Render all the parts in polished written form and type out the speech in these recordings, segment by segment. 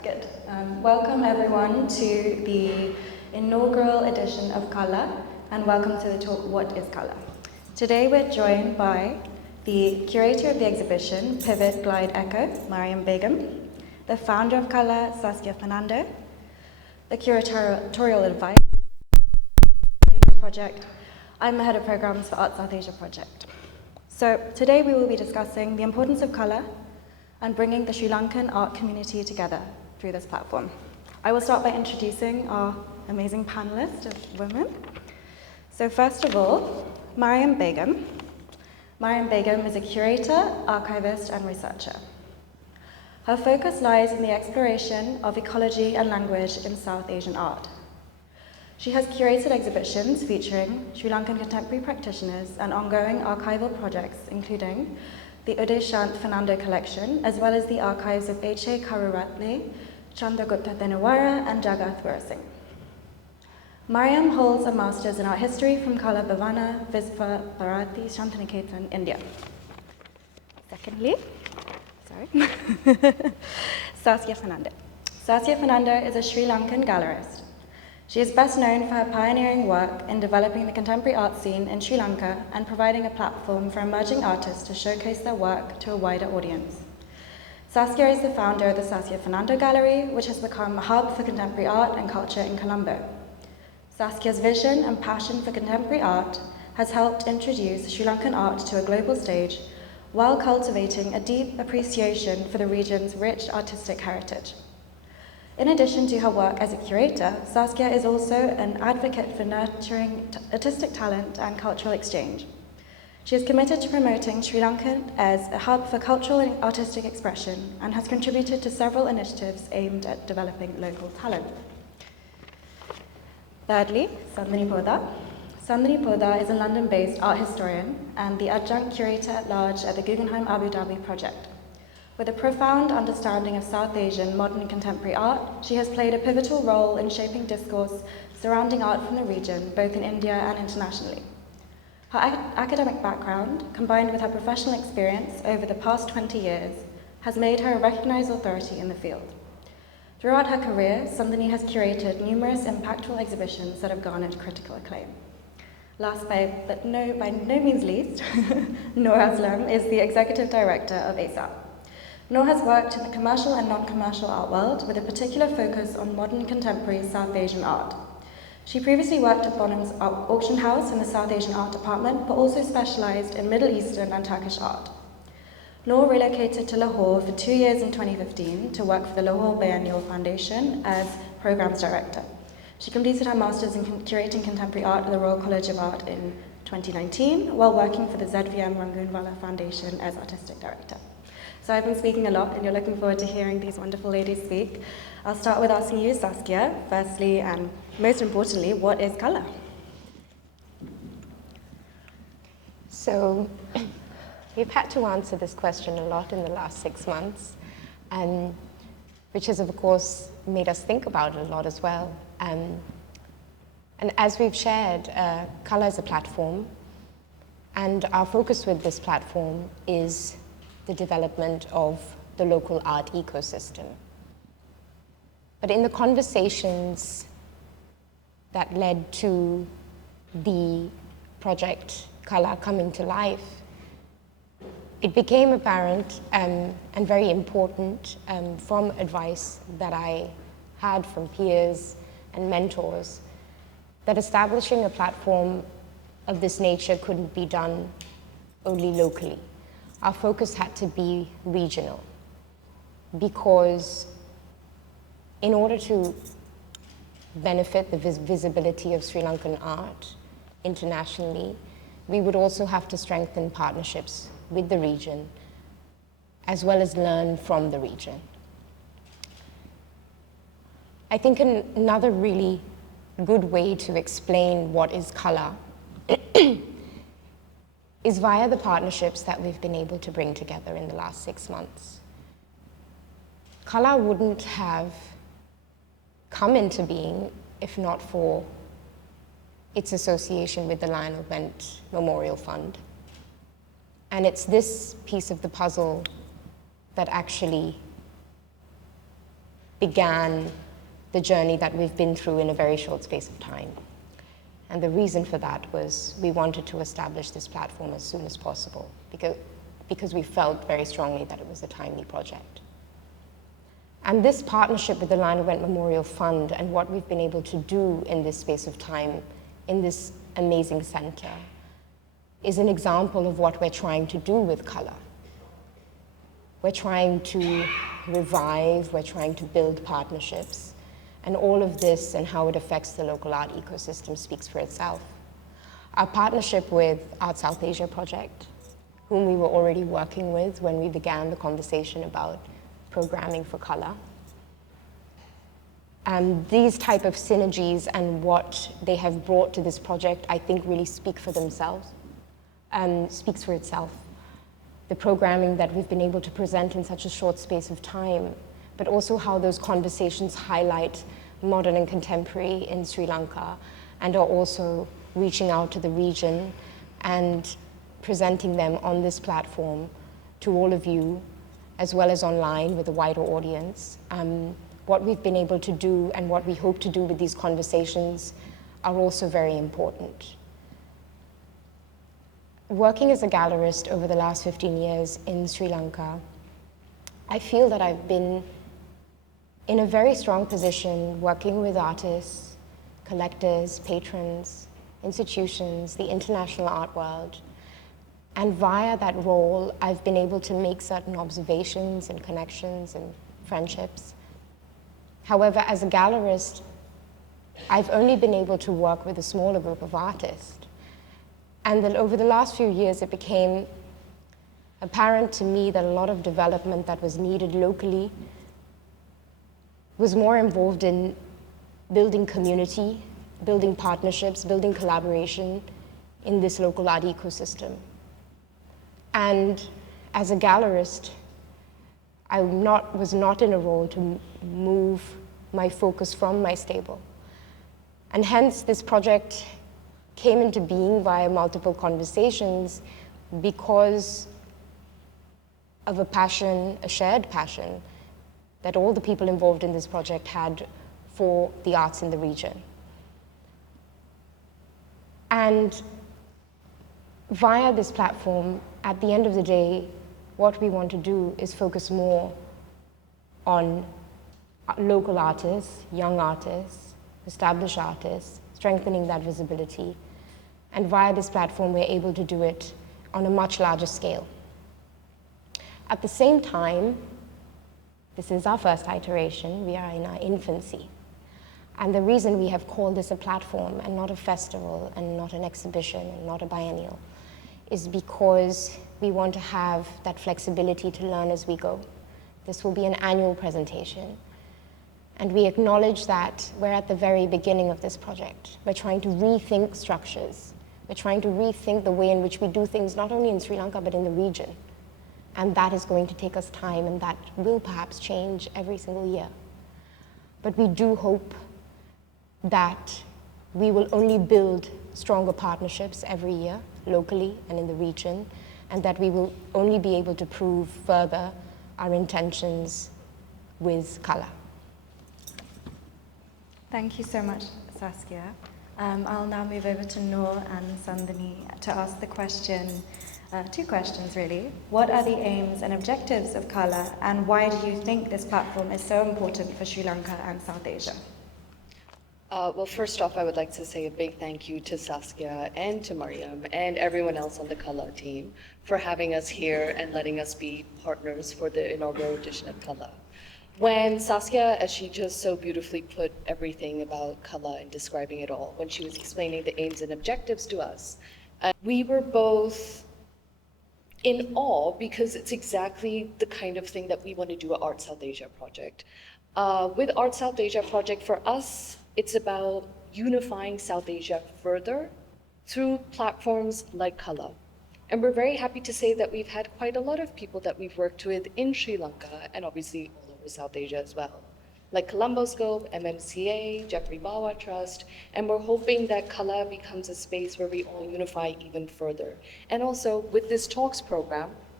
Good. Welcome everyone to the inaugural edition of KALΑ, and welcome to the talk, What is KALA? Today we're joined by the curator of the exhibition, Pivot Glide Echo, Mariyam Begum, the founder of KALA, Saskia Fernando, the Curatorial Advisor project. I'm the head of programs for Art South Asia project. So today we will be discussing the importance of KALA and bringing the Sri Lankan art community together through this platform. I will start by introducing our amazing panelist of women. So first of all, Mariyam Begum. Mariyam Begum is a curator, archivist, and researcher. Her focus lies in the exploration of ecology and language in South Asian art. She has curated exhibitions featuring Sri Lankan contemporary practitioners and ongoing archival projects, including the Saskia Fernando collection, as well as the archives of H.A. Karuratle, Chandragupta Thenawara, and Jagath Virasingh. Mariyam holds a master's in art history from Kala Bhavana, Visva Bharati, Shantiniketan, India. Secondly, Saskia Fernando. Saskia Fernando is a Sri Lankan gallerist. She is best known for her pioneering work in developing the contemporary art scene in Sri Lanka and providing a platform for emerging artists to showcase their work to a wider audience. Saskia is the founder of the Saskia Fernando Gallery, which has become a hub for contemporary art and culture in Colombo. Saskia's vision and passion for contemporary art has helped introduce Sri Lankan art to a global stage while cultivating a deep appreciation for the region's rich artistic heritage. In addition to her work as a curator, Saskia is also an advocate for nurturing artistic talent and cultural exchange. She is committed to promoting Sri Lanka as a hub for cultural and artistic expression and has contributed to several initiatives aimed at developing local talent. Thirdly, Sandhini Poddar. Sandhini Poddar is a London-based art historian and the adjunct curator at large at the Guggenheim Abu Dhabi project. With a profound understanding of South Asian modern and contemporary art, she has played a pivotal role in shaping discourse surrounding art from the region, both in India and internationally. Her academic background, combined with her professional experience over the past 20 years, has made her a recognized authority in the field. Throughout her career, Sandhini has curated numerous impactful exhibitions that have garnered critical acclaim. Last by no means least, Noor Aslam is the executive director of ASAP. Noor has worked in the commercial and non-commercial art world with a particular focus on modern contemporary South Asian art. She previously worked at Bonham's auction house in the South Asian art department, but also specialized in Middle Eastern and Turkish art. Noor relocated to Lahore for 2 years in 2015 to work for the Lahore Biennial Foundation as programs director. She completed her master's in curating contemporary art at the Royal College of Art in 2019, while working for the ZVM Rangoonwala Foundation as artistic director. So I've been speaking a lot, and you're looking forward to hearing these wonderful ladies speak. I'll start with asking you, Saskia, firstly, and most importantly, what is KALA? So we've had to answer this question a lot in the last 6 months, which has, of course, made us think about it a lot as well. And as we've shared, KALA is a platform, and our focus with this platform is the development of the local art ecosystem. But in the conversations that led to the project KALA coming to life, it became apparent and very important from advice that I had from peers and mentors that establishing a platform of this nature couldn't be done only locally. Our focus had to be regional, because in order to benefit the visibility of Sri Lankan art internationally, we would also have to strengthen partnerships with the region, as well as learn from the region. I think another really good way to explain what is KALA is via the partnerships that we've been able to bring together in the last 6 months. KALA wouldn't have come into being if not for its association with the Lionel Wendt Memorial Fund. And it's this piece of the puzzle that actually began the journey that we've been through in a very short space of time. And the reason for that was we wanted to establish this platform as soon as possible because we felt very strongly that it was a timely project. And this partnership with the Lionel Wendt Memorial Fund and what we've been able to do in this space of time in this amazing center is an example of what we're trying to do with KALÀ. We're trying to revive, we're trying to build partnerships, and all of this and how it affects the local art ecosystem speaks for itself. Our partnership with Art South Asia Project, whom we were already working with when we began the conversation about programming for KALÀ. And these type of synergies and what they have brought to this project, I think really speak for themselves, speaks for itself. The programming that we've been able to present in such a short space of time, but also how those conversations highlight modern and contemporary in Sri Lanka and are also reaching out to the region and presenting them on this platform to all of you, as well as online with a wider audience. What we've been able to do and what we hope to do with these conversations are also very important. Working as a gallerist over the last 15 years in Sri Lanka, I feel that I've been in a very strong position working with artists, collectors, patrons, institutions, the international art world. And via that role, I've been able to make certain observations and connections and friendships. However, as a gallerist, I've only been able to work with a smaller group of artists. And then over the last few years, it became apparent to me that a lot of development that was needed locally was more involved in building community, building partnerships, building collaboration in this local art ecosystem. And as a gallerist, I was not in a role to move my focus from my stable. And hence, this project came into being via multiple conversations because of a passion, a shared passion, that all the people involved in this project had for the arts in the region. And via this platform, at the end of the day, what we want to do is focus more on local artists, young artists, established artists, strengthening that visibility. And via this platform, we're able to do it on a much larger scale. At the same time, this is our first iteration. We are in our infancy. And the reason we have called this a platform and not a festival and not an exhibition and not a biennial is because we want to have that flexibility to learn as we go. This will be an annual presentation. And we acknowledge that we're at the very beginning of this project. We're trying to rethink structures. We're trying to rethink the way in which we do things, not only in Sri Lanka, but in the region. And that is going to take us time, and that will perhaps change every single year. But we do hope that we will only build stronger partnerships every year, locally and in the region, and that we will only be able to prove further our intentions with KALÀ. Thank you so much, Saskia. I'll now move over to Noor and Sandhini to ask the question, two questions really. What are the aims and objectives of KALÀ, and why do you think this platform is so important for Sri Lanka and South Asia? Well, first off, I would like to say a big thank you to Saskia and to Mariyam and everyone else on the KALÀ team for having us here and letting us be partners for the inaugural edition of KALÀ. When Saskia, as she just so beautifully put everything about KALÀ and describing it all, when she was explaining the aims and objectives to us, we were both in awe because it's exactly the kind of thing that we want to do at Art South Asia Project. With Art South Asia Project, for us, it's about unifying South Asia further through platforms like KALÀ. And we're very happy to say that we've had quite a lot of people that we've worked with in Sri Lanka and obviously all over South Asia as well, like Columboscope, MMCA, Jeffrey Bawa Trust, and we're hoping that KALÀ becomes a space where we all unify even further. And also with this talks program,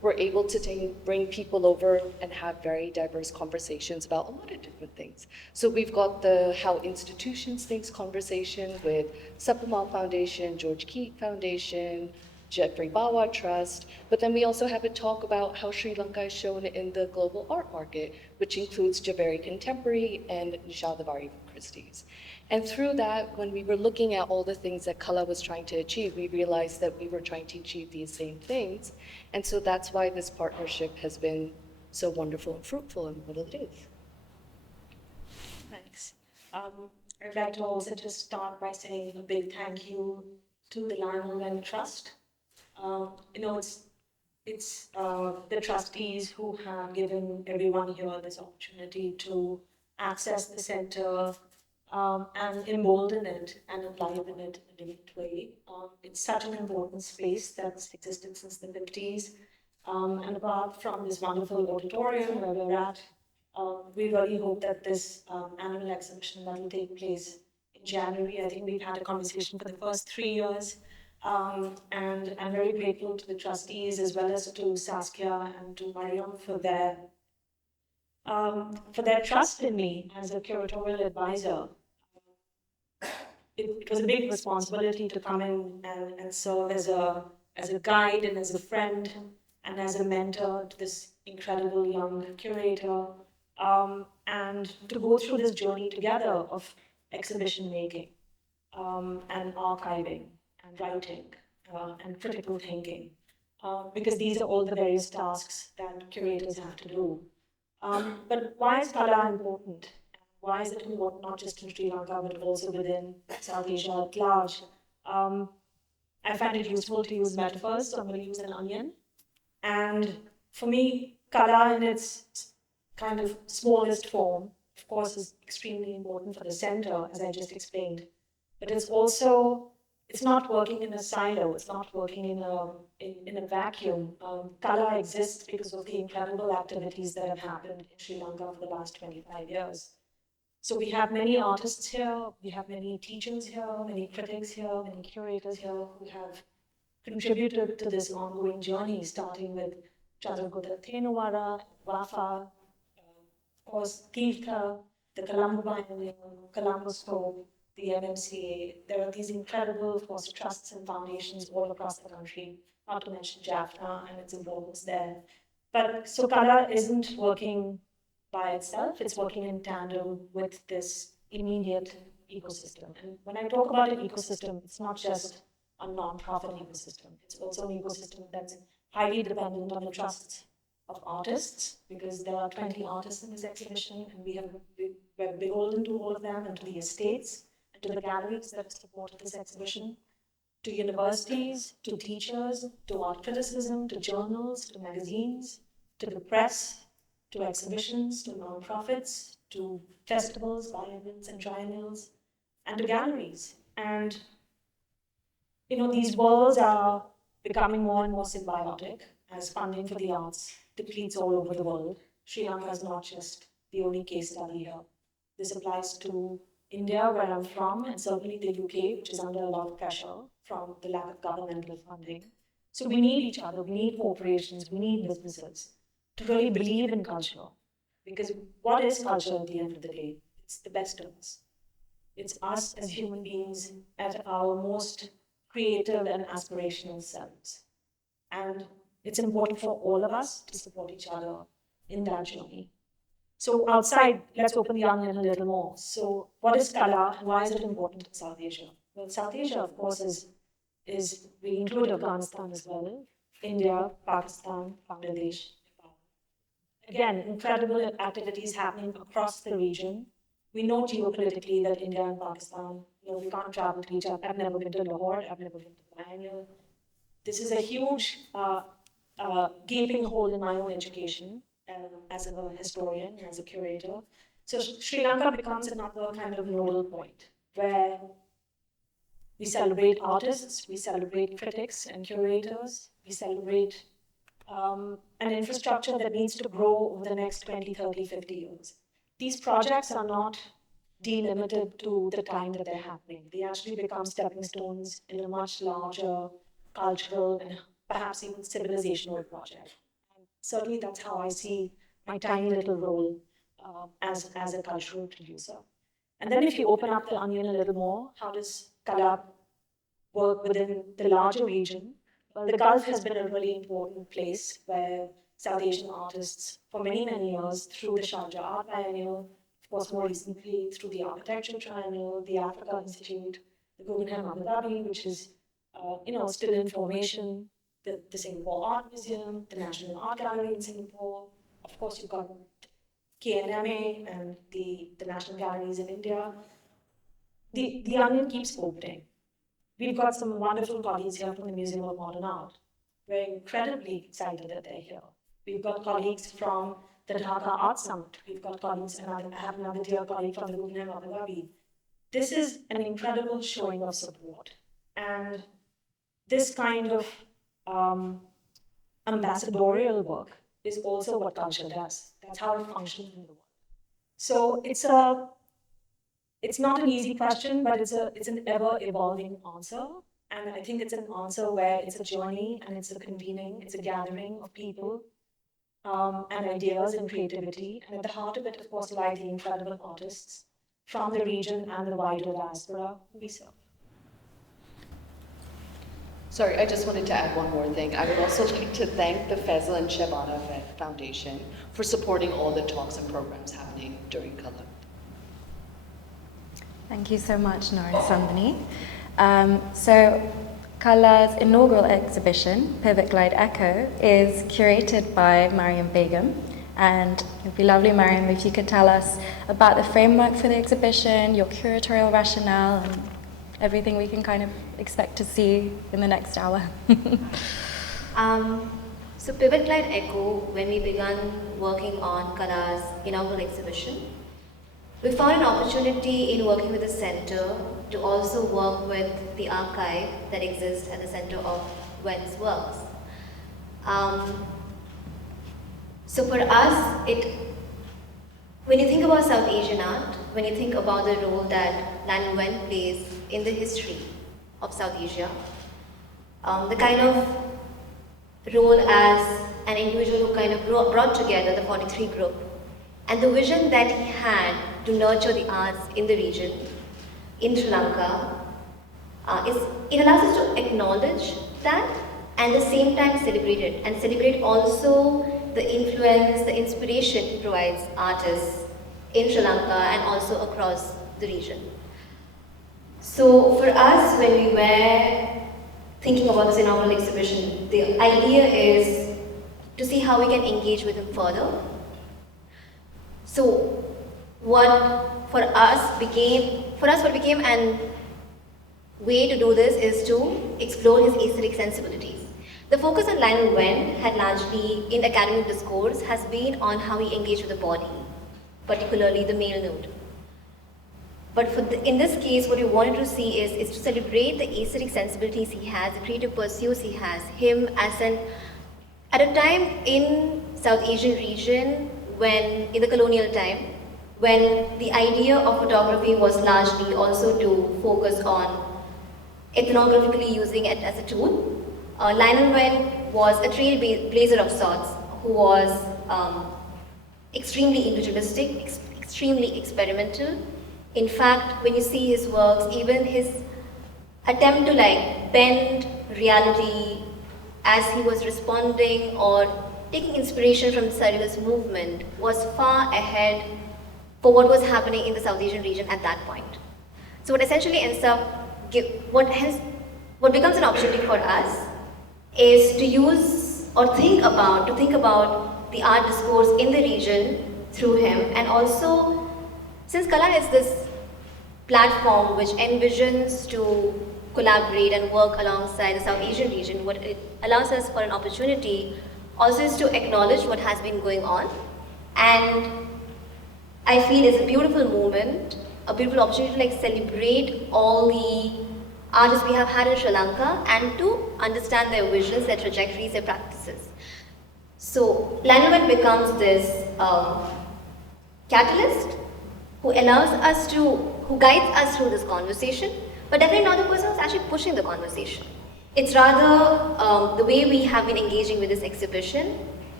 we're able to bring people over and have very diverse conversations about a lot of different things. So we've got the How Institutions Thinks conversation with Sappamal Foundation, George Keat Foundation, Jeffrey Bawa Trust, but then we also have a talk about how Sri Lanka is shown in the global art market, which includes Javeri Contemporary and Nishadavari Christie's. And through that, when we were looking at all the things that KALÀ was trying to achieve, we realized that we were trying to achieve these same things. And so that's why this partnership has been so wonderful and fruitful in what it is. Thanks. I'd like to also just start by saying a big thank you to the Lionel Wendt Trust. It's the trustees who have given everyone here this opportunity to access the center and embolden it and enliven it in a different way. It's such an important space that's existed since the 50s. And apart from this wonderful auditorium where we're at, we really hope that this annual exhibition that will take place in January, I think we've had a conversation for the first 3 years. And I'm very grateful to the trustees as well as to Saskia and to Mariyam for their trust in me as a curatorial advisor. It was a big responsibility to come in and serve as a guide and as a friend and as a mentor to this incredible young curator, and to go through this journey together of exhibition making and archiving and writing and critical thinking, because these are all the various tasks that curators have to do. But why is KALÀ important? Why is it important not just in Sri Lanka, but also within South Asia at large? I find it useful to use metaphors, so I'm going to use an onion. And for me, KALÀ in its kind of smallest form, of course, is extremely important for the center, as I just explained. But it's not working in a silo, it's not working in a vacuum. KALÀ exists because of the incredible activities that have happened in Sri Lanka for the last 25 years. So we have many artists here, we have many teachers here, many critics here, many curators here who have contributed to this ongoing journey, starting with Chandragupta Thenawara, Wafa, of course, Tirtha, the Colombo Biennial, Colombo Scope, the MMCA. There are these incredible, of course, trusts and foundations all across the country, not to mention Jaffna and its importance there. But so KALÀ isn't working by itself, it's working in tandem with this immediate ecosystem. And when I talk about an ecosystem, it's not just a non-profit ecosystem. It's also an ecosystem that's highly dependent on the trusts of artists, because there are 20 artists in this exhibition, and we're beholden to all of them and to the estates and to the galleries that support this exhibition, to universities, to teachers, to art criticism, to journals, to magazines, to the press, to exhibitions, to non-profits, to festivals, biennials and triennials, and to galleries. And these worlds are becoming more and more symbiotic as funding for the arts depletes all over the world. Sri Lanka is not just the only case study here. This applies to India, where I'm from, and certainly the UK, which is under a lot of pressure from the lack of governmental funding. So we need each other, we need corporations, we need businesses to really believe in culture. Because what is culture at the end of the day? It's the best of us. It's us as human beings at our most creative and aspirational selves. And it's important for all of us to support each other in that journey. So outside, let's open the onion a little more. So what is KALÀ and why is it important in South Asia? Well, South Asia, of course, is we include Afghanistan as well, India, Pakistan, Bangladesh, Nepal. Again, incredible activities happening across the region. We know geopolitically that India and Pakistan, we can't travel to each other. I've never been to Lahore, I've never been to the Biennial. This is a huge gaping hole in my own education as a historian, as a curator. So Sri Lanka becomes another kind of nodal point where we celebrate artists, we celebrate critics and curators, we celebrate an infrastructure that needs to grow over the next 20, 30, 50 years. These projects are not delimited to the time that they're happening. They actually become stepping stones in a much larger cultural and perhaps even civilizational project. Certainly that's how I see my tiny little role as a cultural producer. And then if you open up the onion a little more, how does KALÀ work within the larger region? Well, the Gulf has been a really important place where South Asian artists, for many, many years, through the Sharjah Art Biennial, of course, more recently through the Architecture Triennial, the Africa Institute, the Guggenheim Abu Dhabi, which is still in formation, the Singapore Art Museum, the National Art Gallery in Singapore. Of course, you've got KNMA and the National Galleries in India. The onion keeps opening. We've got some wonderful colleagues here from the Museum of Modern Art. We're incredibly excited that they're here. We've got colleagues from the Dhaka Art Summit. We've got colleagues, and I have another dear colleague from the Guggenheim Abu Dhabi. This is an incredible showing of support. And this kind of ambassadorial work is also what culture does. That's how it functions in the world. So it's not an easy question, but it's an ever-evolving answer. And I think it's an answer where it's a journey and it's a convening, it's a gathering of people and ideas and creativity. And at the heart of it, of course, lie the incredible artists from the region and the wider diaspora we serve. Sorry, I just wanted to add one more thing. I would also like to thank the Faisal and Shabana Foundation for supporting all the talks and programs happening during KALÀ. Thank you so much, Noor and Sandhini. So KALA's inaugural exhibition, Pivot Glide Echo, is curated by Mariyam Begum. And it would be lovely, Mariyam, if you could tell us about the framework for the exhibition, your curatorial rationale, and everything we can kind of expect to see in the next hour. So Pivot Glide Echo, when we began working on KALA's inaugural exhibition, we found an opportunity in working with the center to also work with the archive that exists at the center of Wendt's works. So for us, when you think about South Asian art, when you think about the role that Lionel Wendt plays in the history of South Asia, the kind of role as an individual who kind of brought together the 43 group, and the vision that he had to nurture the arts in the region, in Sri Lanka, it allows us to acknowledge that and at the same time celebrate it, and celebrate also the influence, the inspiration it provides artists in Sri Lanka and also across the region. So for us, when we were thinking about this inaugural exhibition, the idea is to see how we can engage with him further. So what became an way to do this is to explore his aesthetic sensibilities. The focus on Lionel Wendt had largely, in academic discourse, has been on how he engaged with the body, particularly the male nude. But in this case, what we wanted to see is to celebrate the aesthetic sensibilities he has, the creative pursuits he has, him as at a time in South Asian region, in the colonial time, when the idea of photography was largely also to focus on ethnographically using it as a tool. Lionel Wendt was a trailblazer of sorts, who was extremely individualistic, extremely experimental. In fact, when you see his works, even his attempt to bend reality as he was responding or taking inspiration from the surrealist movement was far ahead for what was happening in the South Asian region at that point. So what essentially ends up, what becomes an opportunity for us is to use or think about the art discourse in the region through him, and also, since KALÀ is this platform which envisions to collaborate and work alongside the South Asian region, what it allows us for an opportunity also is to acknowledge what has been going on, and I feel it's a beautiful moment, a beautiful opportunity to celebrate all the artists we have had in Sri Lanka and to understand their visions, their trajectories, their practices. So Lionel Wendt becomes this catalyst who guides us through this conversation, but definitely not the person who's actually pushing the conversation. It's rather the way we have been engaging with this exhibition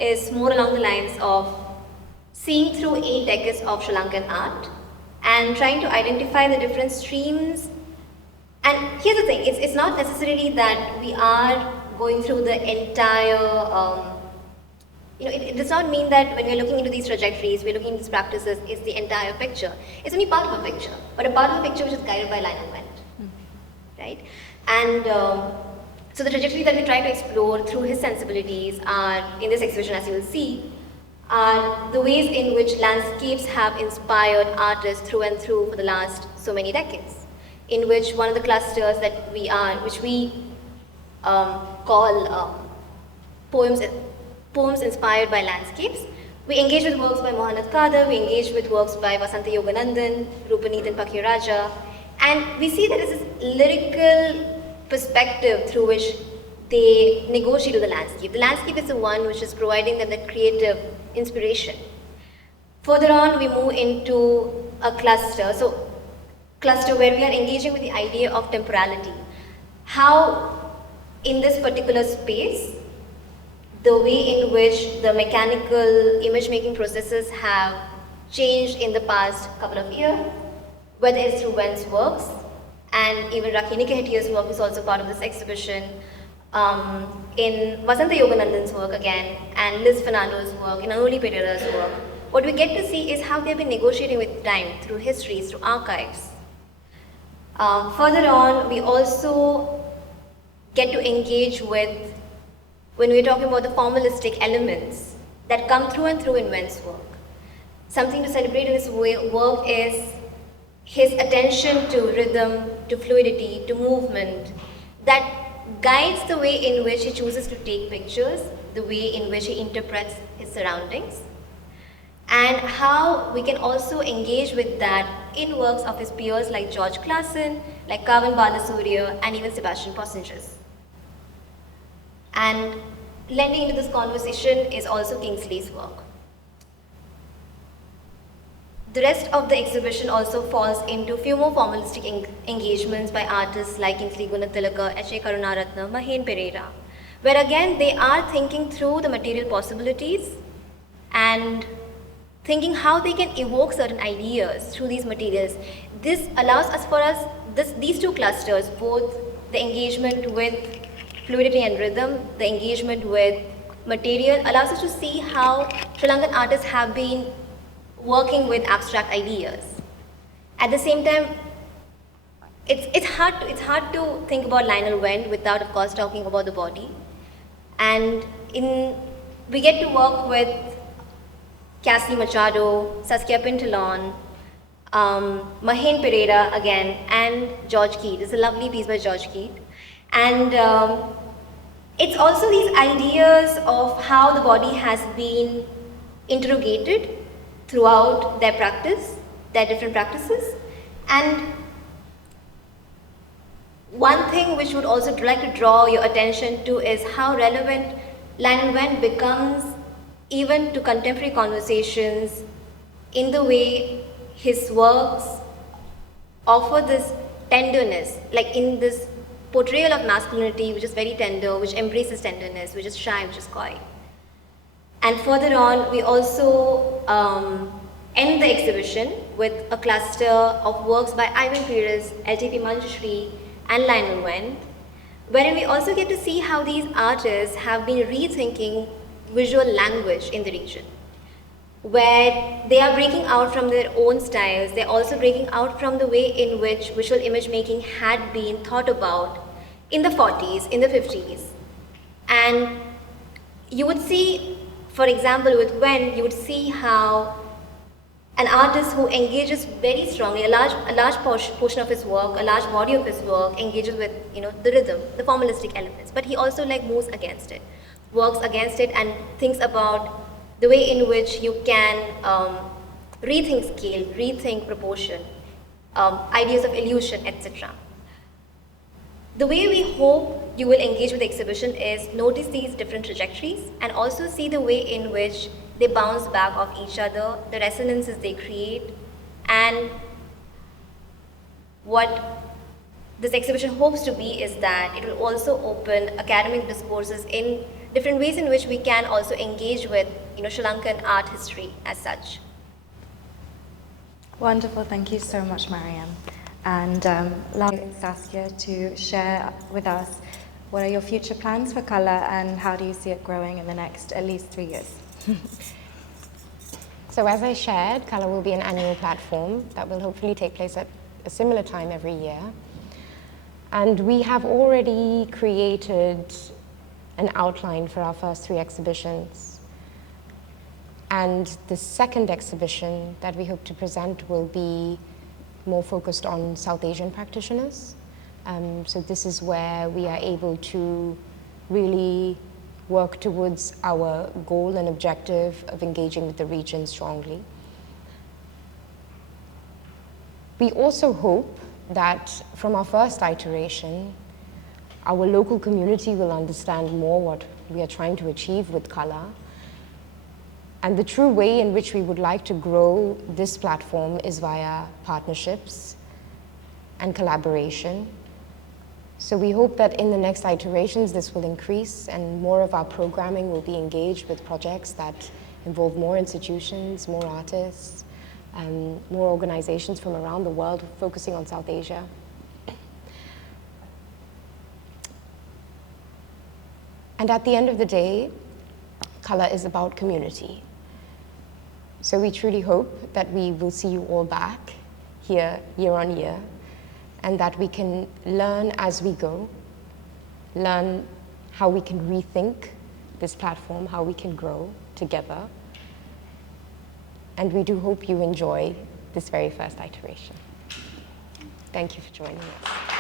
is more along the lines of seeing through 8 decades of Sri Lankan art and trying to identify the different streams. And here's the thing, it's not necessarily that we are going through the entire, it does not mean that when we're looking into these trajectories, we're looking into these practices, it's the entire picture. It's only part of a picture, but a part of a picture which is guided by Lionel Wendt, right? And so the trajectory that we try to explore through his sensibilities are, in this exhibition as you will see, are the ways in which landscapes have inspired artists through and through for the last so many decades, in which one of the clusters that which we call poems inspired by landscapes. We engage with works by Mohanad Kadir, we engage with works by Vasanta Yoganandan, Rupanithan Pakiraja, and we see that there is this lyrical perspective through which they negotiate with the landscape. The landscape is the one which is providing them that creative inspiration. Further on, we move into a cluster. So, cluster where we are engaging with the idea of temporality. How, in this particular space, the way in which the mechanical image making processes have changed in the past couple of years, whether it's through Wendt's works, and even Rakhi Nikahetia's work is also part of this exhibition, in Vasanta Yoganandan's work again, and Liz Fernando's work, in Anuli Pereira's work. What we get to see is how they've been negotiating with time through histories, through archives. Further on, we also get to engage with, when we're talking about the formalistic elements that come through and through in Wendt's work. Something to celebrate in his work is his attention to rhythm, to fluidity, to movement, that guides the way in which he chooses to take pictures, the way in which he interprets his surroundings, and how we can also engage with that in works of his peers like George Clason, like Kavan Balasurya, and even Sebastian Possinges. And lending into this conversation is also Kingsley's work. The rest of the exhibition also falls into few more formalistic engagements by artists like Kingsley Gunatilaka, H.A. Karunaratna, Mahen Pereira, where again they are thinking through the material possibilities and thinking how they can evoke certain ideas through these materials. This allows us these two clusters, both the engagement with fluidity and rhythm, the engagement with material, allows us to see how Sri Lankan artists have been working with abstract ideas. At the same time, it's hard to think about Lionel Wendt without, of course, talking about the body. And we get to work with Cassie Machado, Saskia Pintalon, Mahen Pereira again, and George Keat. It's a lovely piece by George Keat. And it's also these ideas of how the body has been interrogated throughout their practice, their different practices. And one thing which would also like to draw your attention to is how relevant Lionel Wendt becomes even to contemporary conversations in the way his works offer this tenderness, like in this portrayal of masculinity which is very tender, which embraces tenderness, which is shy, which is coy. And further on, we also end the exhibition with a cluster of works by Ivan Pires, LTP Manjushri, and Lionel Wendt, wherein we also get to see how these artists have been rethinking visual language in the region, where they are breaking out from their own styles. They're also breaking out from the way in which visual image making had been thought about in the 40s, in the 50s. And you would see, for example, with Wendt, you would see how an artist who engages very strongly, a large portion of his work, a large body of his work engages with the rhythm, the formalistic elements, but he also moves against it, works against it, and thinks about the way in which you can rethink scale, rethink proportion, ideas of illusion, etc. The way we hope you will engage with the exhibition is notice these different trajectories and also see the way in which they bounce back off each other, the resonances they create, and what this exhibition hopes to be is that it will also open academic discourses in different ways in which we can also engage with, Sri Lankan art history as such. Wonderful, thank you so much, Mariyam. And allowing Saskia to share with us what are your future plans for KALÀ and how do you see it growing in the next at least 3 years? So as I shared, KALÀ will be an annual platform that will hopefully take place at a similar time every year. And we have already created an outline for our first 3 exhibitions. And the second exhibition that we hope to present will be more focused on South Asian practitioners. So this is where we are able to really work towards our goal and objective of engaging with the region strongly. We also hope that from our first iteration, our local community will understand more what we are trying to achieve with KALÀ. And the true way in which we would like to grow this platform is via partnerships and collaboration. So we hope that in the next iterations this will increase and more of our programming will be engaged with projects that involve more institutions, more artists, and more organizations from around the world focusing on South Asia. And at the end of the day, KALÀ is about community. So we truly hope that we will see you all back here year on year, and that we can learn as we go, learn how we can rethink this platform, how we can grow together. And we do hope you enjoy this very first iteration. Thank you for joining us.